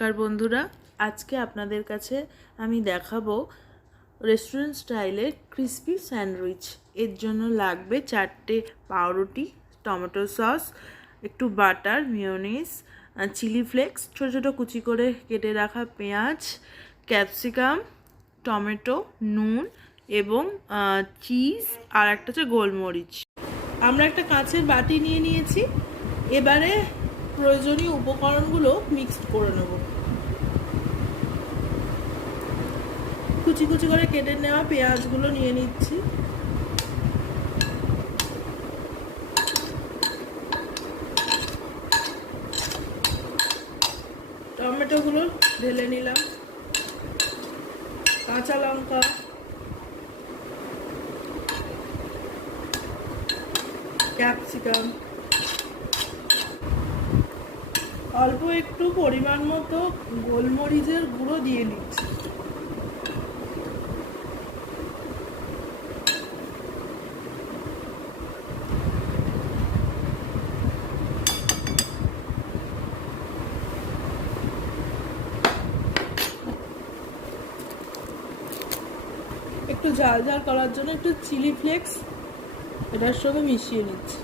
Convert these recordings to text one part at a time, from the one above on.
নমস্কার বন্ধুরা, আজকে আপনাদের কাছে আমি দেখাবো রেস্টুরেন্ট স্টাইলে ক্রিস্পি স্যান্ডউইচ। এর জন্য লাগবে 4টে পাউরুটি, টমেটো সস, একটু বাটার, মেয়োনিজ, চিলি ফ্লেক্স, ছোটো ছোটো কুচি করে কেটে রাখা পেঁয়াজ, ক্যাপসিকাম, টমেটো, নুন এবং চিজ আর একটা হচ্ছে গোলমরিচ। আমরা একটা কাঁচের বাটি নিয়ে নিয়েছি। এবারে প্রয়োজনীয় উপকরণগুলো মিক্সড করে নেব। কুচি কুচি করে কেটে নেওয়া পেঁয়াজগুলো নিয়ে নিচ্ছি, টমেটোগুলো ঢেলে নিলাম, কাঁচা লঙ্কা, ক্যাপসিকাম, অল্প একটু পরিমাণ মতো গোলমরিচের গুঁড়ো দিয়ে নিচ্ছি। একটু ঝাল ঝাল করার জন্য একটু চিলি ফ্লেক্স এটার সঙ্গে মিশিয়ে নিচ্ছি।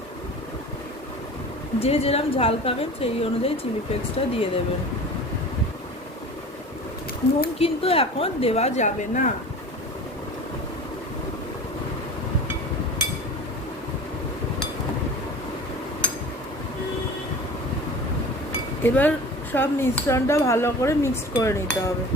যে যেরকম ঝাল খাবেন সেই অনুযায়ী চিলি ফ্লেক্সটা দিয়ে দেবেন। নুন কিন্তু এখন দেওয়া যাবে না। এবার সব মিশ্রণটা ভালো করে মিক্স করে নিতে হবে।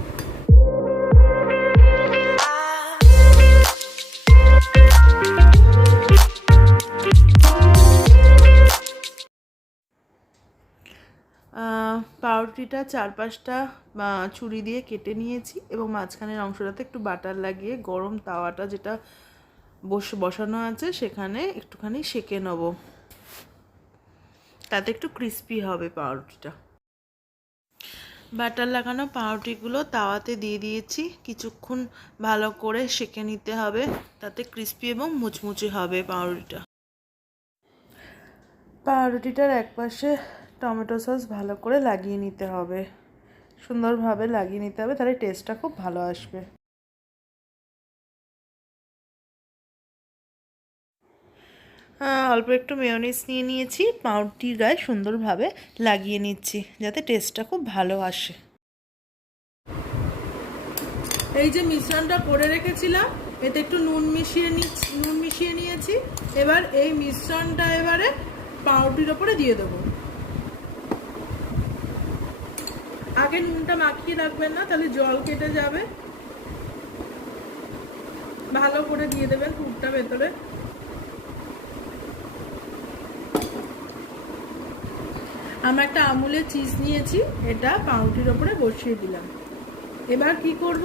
পাউরুটিটা 4-5টা ছুরি দিয়ে কেটে নিয়েছি এবং মাঝখানের অংশটাতে একটু বাটার লাগিয়ে গরম তাওয়াটা যেটা বসানো আছে সেখানে একটুখানি সেঁকে নেব, তাতে একটু ক্রিস্পি হবে পাউরুটিটা। বাটার লাগানো পাউরুটিগুলো তাওয়াতে দিয়ে দিয়েছি, কিছুক্ষণ ভালো করে সেঁকে নিতে হবে, তাতে ক্রিস্পি এবং মুচমুচে হবে পাউরুটিটা। পাউরুটিটার একপাশে টমেটো সস ভালো করে লাগিয়ে নিতে হবে, সুন্দরভাবে লাগিয়ে নিতে হবে, তাহলে টেস্টটা খুব ভালো আসবে। অল্প একটু মেয়োনিজ নিয়ে নিয়েছি, পাউরুটির গায়ে সুন্দরভাবে লাগিয়ে নিচ্ছি যাতে টেস্টটা খুব ভালো আসে। এই যে মিশ্রণটা করে রেখেছিলাম এতে একটু নুন মিশিয়ে নিয়েছি। এবার এই মিশ্রণটা এবারে পাউরুটির ওপরে দিয়ে দেবো। আগে নুনটা মাখিয়ে রাখবেন না, তাহলে জল কেটে যাবে। ভালো করে দিয়ে দেবেন পুরটা ভেতরে। আমরা একটা আমুলের চিজ নিয়েছি, এটা পাউরুটির ওপরে বসিয়ে দিলাম। এবার কি করব,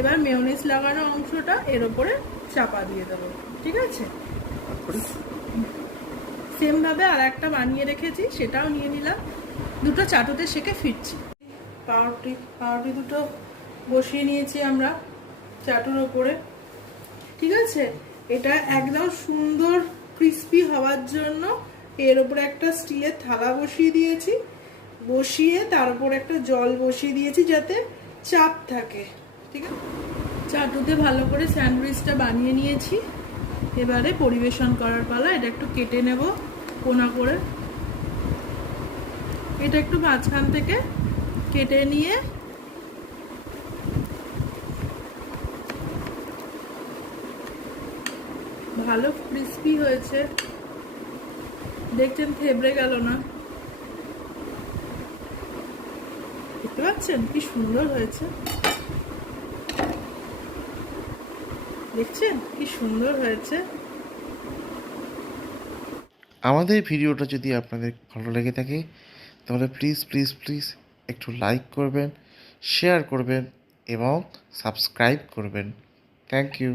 এবার মেয়োনিজ লাগানো অংশটা এর ওপরে চাপা দিয়ে দেবো। ঠিক আছে, সেম ভাবে আর একটা বানিয়ে রেখেছি, সেটাও নিয়ে নিলাম। দুটো চাটুতে সেঁকে ফিরছি। পাউরুটি দুটো বসিয়ে নিয়েছি আমরা চাটুর ওপরে। ঠিক আছে, এটা একদম সুন্দর ক্রিস্পি হওয়ার জন্য এর উপরে একটা স্টিলের থালা বসিয়ে দিয়েছি, বসিয়ে তার উপর একটা জল বসিয়ে দিয়েছি যাতে চাপ থাকে। ঠিক আছে, চাটুতে ভালো করে স্যান্ডউইচটা বানিয়ে নিয়েছি। এবারে পরিবেশন করার পালা। এটা একটু কেটে নেব কোনা করে, এটা একটু মাঝখান থেকে কেটে নিয়ে ভালো ক্রিস্পি হয়েছে, দেখছেন থেবড়ে গেল না, দেখতে পাচ্ছেন কি সুন্দর হয়েছে, দেখছেন কি সুন্দর হয়েছে। আমাদের ভিডিওটা যদি আপনাদের ভালো লেগে থাকে তাহলে প্লিজ প্লিজ প্লিজ একটু লাইক করবেন, শেয়ার করবেন এবং সাবস্ক্রাইব করবেন। Thank you.